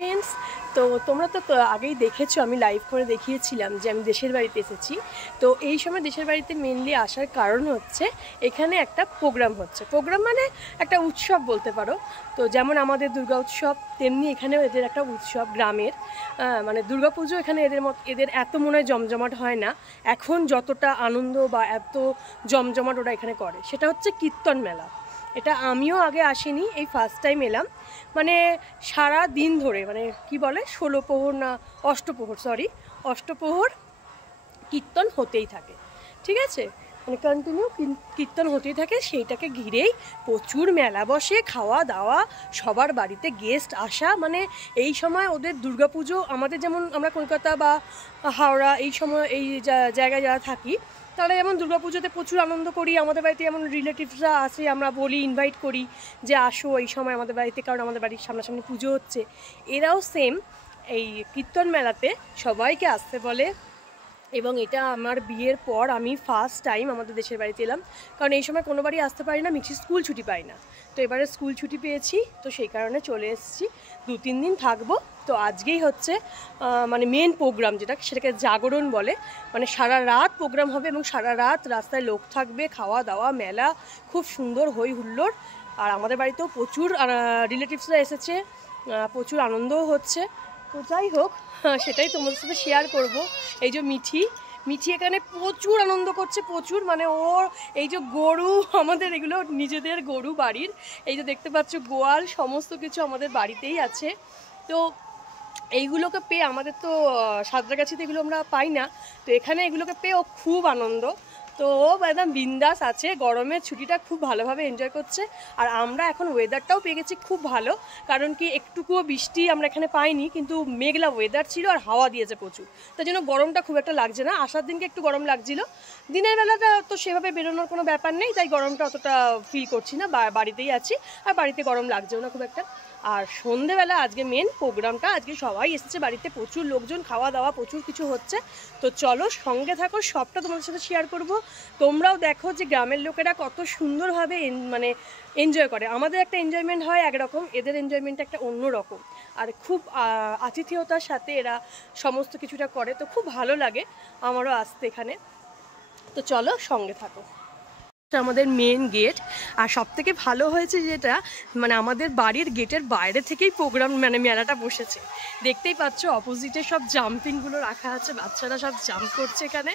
Friends, তো তোমরা তো আগেই দেখেছো, আমি লাইভ করে দেখিয়েছিলাম যে আমি দেশের বাড়িতে এসেছি। তো এই সময় দেশের বাড়িতে মেনলি আসার কারণ হচ্ছে এখানে একটা প্রোগ্রাম হচ্ছে। প্রোগ্রাম মানে একটা উৎসব বলতে পারো। তো যেমন আমাদের দুর্গা উৎসব, তেমনি এখানেও এদের একটা উৎসব গ্রামের। মানে দুর্গাপুজো এখানে এদের এত মনে হয় জমজমাট হয় না এখন, যতটা আনন্দ বা এত জমজমাট ওরা এখানে করে সেটা হচ্ছে কীর্তন মেলা। এটা আমিও আগে আসিনি, এই ফার্স্ট টাইম এলাম। মানে সারা দিন ধরে, মানে কি বলে 16 প্রহর না অষ্টপ্রহর কীর্তন হতেই থাকে, ঠিক আছে? মানে কন্টিনিউ কীর্তন হতেই থাকে। সেইটাকে ঘিরেই প্রচুর মেলা বসে, খাওয়া দাওয়া, সবার বাড়িতে গেস্ট আসা। মানে এই সময় ওদের দুর্গাপুজো, আমাদের যেমন আমরা কলকাতা বা হাওড়া এই সময় এই জায়গায় যারা থাকি তারা যেমন দুর্গাপুজোতে প্রচুর আনন্দ করি, আমাদের বাড়িতে যেমন রিলেটিভসরা আসে, আমরা বলি, ইনভাইট করি যে আসো এই সময় আমাদের বাড়িতে, কারণ আমাদের বাড়ির সামনাসামনি পুজো হচ্ছে। এরাও সেম এই কীর্তন মেলাতে সবাইকে আসতে বলে। এবং এটা আমার বিয়ের পর আমি ফার্স্ট টাইম আমাদের দেশের বাড়িতে এলাম, কারণ এই সময় কোনো বাড়ি আসতে পারি না, মিক্সি স্কুল ছুটি পাই না। তো এবারে স্কুল ছুটি পেয়েছি, তো সেই কারণে চলে এসেছি। 2-3 দিন থাকবো। তো আজকেই হচ্ছে মানে মেন প্রোগ্রাম, সেটাকে জাগরণ বলে। মানে সারা রাত প্রোগ্রাম হবে এবং সারা রাত রাস্তায় লোক থাকবে, খাওয়া দাওয়া, মেলা, খুব সুন্দর হই হুল্লোড়। আর আমাদের বাড়িতেও প্রচুর রিলেটিভসরা এসেছে, প্রচুর আনন্দও হচ্ছে। তো যাই হোক, সেটাই তোমাদের সাথে শেয়ার করব। এই যে মিঠি এখানে প্রচুর আনন্দ করছে, প্রচুর। মানে ওর এই যে গরু, আমাদের এগুলো নিজেদের গরু বাড়ির, এই যে দেখতে পাচ্ছ গোয়াল, সমস্ত কিছু আমাদের বাড়িতেই আছে। তো এইগুলোকে পেয়ে, আমাদের তো সাঁতরাগাছিতে এগুলো আমরা পাই না, তো এখানে এগুলোকে পেয়ে ও খুব আনন্দ। তো ও একদম বিন্দাস আছে, গরমের ছুটিটা খুব ভালোভাবে এনজয় করছে। আর আমরা এখন ওয়েদারটাও পেয়ে গেছি খুব ভালো, কারণ কি একটুকুও বৃষ্টি আমরা এখানে পাইনি, কিন্তু মেঘলা ওয়েদার ছিল আর হাওয়া দিয়েছে প্রচুর, তাই জন্য গরমটা খুব একটা লাগছে না। আসার দিনকে একটু গরম লাগছিল, দিনের বেলাটা তো সেভাবে বেরোনোর কোনো ব্যাপার নেই, তাই গরমটা অতটা ফিল করছি না, বাড়িতেই আছি। আর বাড়িতে গরম লাগছেও না খুব একটা। আর সন্ধেবেলা আজকে মেন প্রোগ্রামটা, আজকে সবাই এসেছে বাড়িতে, প্রচুর লোকজন, খাওয়া দাওয়া, প্রচুর কিছু হচ্ছে। তো চলো সঙ্গে থাকো, সবটা তোমাদের সাথে শেয়ার করব। তোমরাও দেখো যে গ্রামের লোকেরা কত সুন্দরভাবে মানে এনজয় করে। আমাদের একটা এনজয়মেন্ট হয় একরকম, এদের এনজয়মেন্টটা একটা অন্য রকম। আর খুব আতিথেয়তার সাথে এরা সমস্ত কিছুটা করে, তো খুব ভালো লাগে আমারও আসতে এখানে। তো চলো সঙ্গে থাকো। আমাদের মেন গেট, আর সব থেকে ভালো হয়েছে যেটা, মানে আমাদের বাড়ির গেটের বাইরে থেকেই প্রোগ্রাম, মানে মেলাটা বসেছে। দেখতেই পাচ্ছ অপোজিটে সব জাম্পিংগুলো রাখা আছে, বাচ্চারা সব জাম্প করছে এখানে।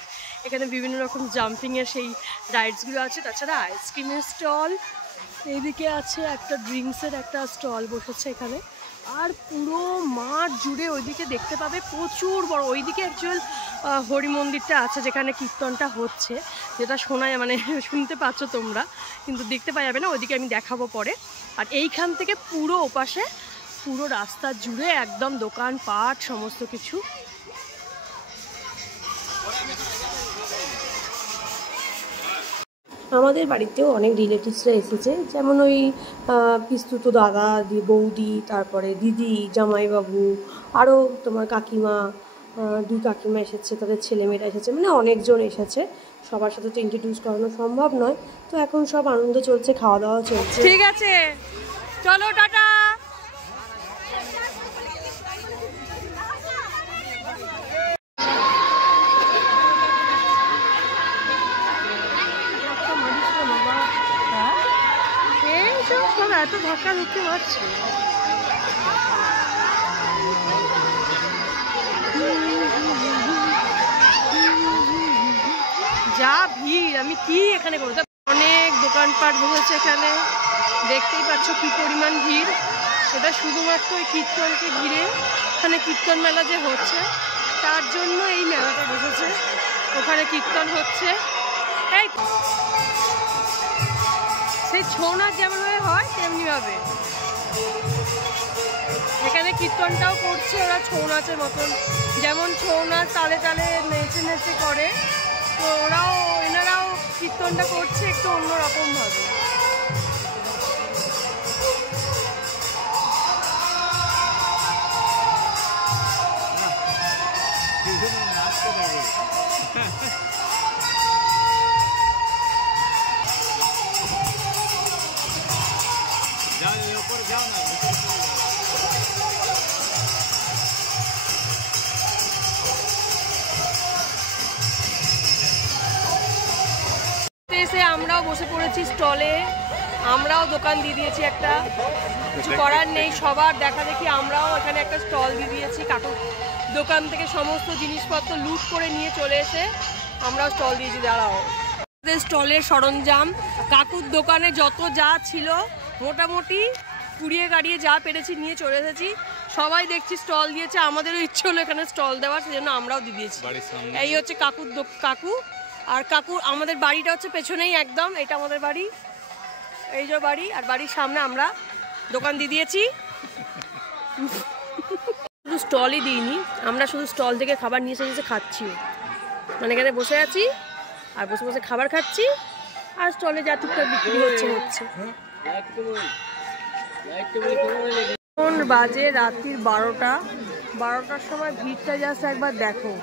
এখানে বিভিন্ন রকম জাম্পিংয়ের সেই রাইডসগুলো আছে, তাছাড়া আইসক্রিমের স্টল, এইদিকে আছে একটা ড্রিঙ্কসের একটা স্টল বসেছে এখানে। আর পুরো মাঠ জুড়ে ওইদিকে দেখতে পাবে প্রচুর বড়, ওইদিকে অ্যাকচুয়াল হরি মন্দিরটা আছে যেখানে কীর্তনটা হচ্ছে, যেটা শোনায়, মানে শুনতে পাচ্ছ তোমরা, কিন্তু দেখতে পাওয়া যাবে না, ওইদিকে আমি দেখাবো পরে। আর এইখান থেকে পুরো ওপাশে পুরো রাস্তা জুড়ে একদম দোকানপাট সমস্ত কিছু। আমাদের বাড়িতেও অনেক রিলেটিভসরা এসেছে, যেমন ওই পিস্তুত দাদা, বৌদি, তারপরে দিদি, জামাইবাবু, আরও তোমার কাকিমা, 2 কাকিমা এসেছে, তাদের ছেলেমেয়েরা এসেছে, মানে অনেকজন এসেছে। সবার সাথে তো ইন্ট্রোডিউস করানো সম্ভব নয়। তো এখন সব আনন্দ চলছে, খাওয়া দাওয়া চলছে। ঠিক আছে, চলো টাটা। এত ধাক্কা ঢুকতে পারছে, যা ভিড়, আমি কি এখানে করবো। অনেক দোকানপাট বসেছে এখানে, দেখতেই পাচ্ছ কি পরিমাণ ভিড়। এটা শুধুমাত্র ওই কীর্তনকে ঘিরে, এখানে কীর্তন মেলা যে হচ্ছে তার জন্য এই মেলাটা বসেছে। ওখানে কীর্তন হচ্ছে, এই সেই ছৌ নাচ যেমনভাবে হয় তেমনিভাবে এখানে কীর্তনটাও করছে ওরা, ছৌ নাচের মতন। যেমন ছৌ নাচ তালে তালে নেচে নেচে করে, তো এনারাও কীর্তনটা করছে একটু অন্যরকমভাবে। বসে পড়েছি স্টলে, আমরাও দোকান দিয়ে দিয়েছি একটা, কিছু করার নেই, সবার দেখা দেখি আমরাও এখানে একটা স্টল দিয়ে দিয়েছি। কাকুর দোকান থেকে সমস্ত জিনিসপত্র লুট করে নিয়ে চলে এসে আমরাও স্টল দিয়েছি। দাঁড়াও, স্টলের সরঞ্জাম কাকুর দোকানে যত যা ছিল মোটামুটি কুড়িয়ে গাড়িয়ে যা পেরেছি নিয়ে চলে এসেছি। সবাই দেখছি স্টল দিয়েছে, আমাদেরও ইচ্ছে হলো এখানে স্টল দেওয়ার, সেজন্য আমরাও দিয়ে দিয়েছি। এই হচ্ছে কাকুর কাকু, আর কাকুর আমাদের বাড়িটা হচ্ছে পেছনেই একদম, এটা আমাদের বাড়ি, এই যে বাড়ি, আর বাড়ির সামনে আমরা দোকান দিয়ে দিয়েছি। শুধু স্টলই দিইনি, আমরা শুধু স্টল থেকে খাবার নিয়ে এসে খাচ্ছি, মানে এখানে বসে আছি আর বসে বসে খাবার খাচ্ছি, আর স্টলে যা টুকটাক বিক্রি হচ্ছে। এখন বাজে রাত্রির 12টার সময় ভিড়টা জাস্ট একবার দেখো।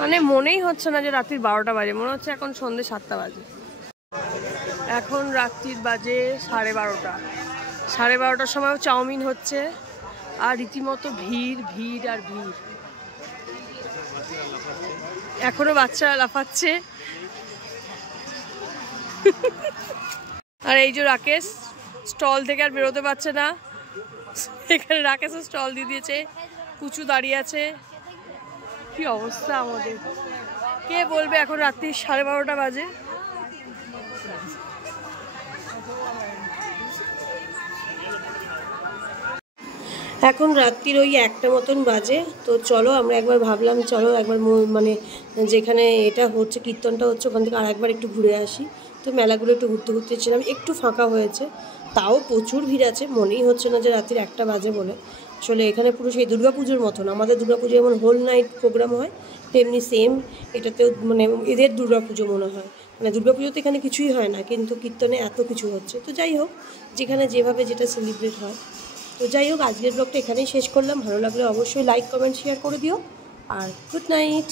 মানে মনেই হচ্ছে না যে রাত্রির 12টা বাজে, মনে হচ্ছে এখন সন্ধ্যে 7টা বাজে। এখন রাত্রির বাজে 12:30। 12:30টার সময়ও চাউমিন হচ্ছে, আর রীতিমতো ভিড় আর ভিড়। এখনো বাচ্চারা লাফাচ্ছে। আর এই যে রাকেশ স্টল থেকে আর বেরোতে পারছে না, এখানে রাকেশও স্টল দিয়ে দিয়েছে, কুচু দাঁড়িয়ে আছে। কি অবস্থা আমাদের, কে বলবে এখন রাত্রি 12:30 বাজে। এখন রাত্রির ওই 1টা মতন বাজে। তো চলো আমরা একবার ভাবলাম চলো একবার মানে যেখানে এটা হচ্ছে কীর্তনটা হচ্ছে ওখান থেকে আরেকবার একটু ঘুরে আসি। তো মেলাগুলো একটু ঘুরতে ছিলাম, একটু ফাঁকা হয়েছে, তাও প্রচুর ভিড় আছে, মনেই হচ্ছে না যে রাত্রির 1টা বাজে বলে। আসলে এখানে পুরো সেই দুর্গাপুজোর মতন, আমাদের দুর্গাপুজো যেমন হোল নাইট প্রোগ্রাম হয় তেমনি সেম এটাতেও, মানে এদের দুর্গাপুজো মনে হয়। মানে দুর্গাপুজোতে এখানে কিছুই হয় না, কিন্তু কীর্তনে এত কিছু হচ্ছে। তো যাই হোক, যেখানে যেভাবে যেটা সেলিব্রেট হয়। তো যাই হোক, আজকের ব্লগটা এখানেই শেষ করলাম। ভালো লাগলে অবশ্যই লাইক কমেন্ট শেয়ার করে দিও, আর গুড নাইট।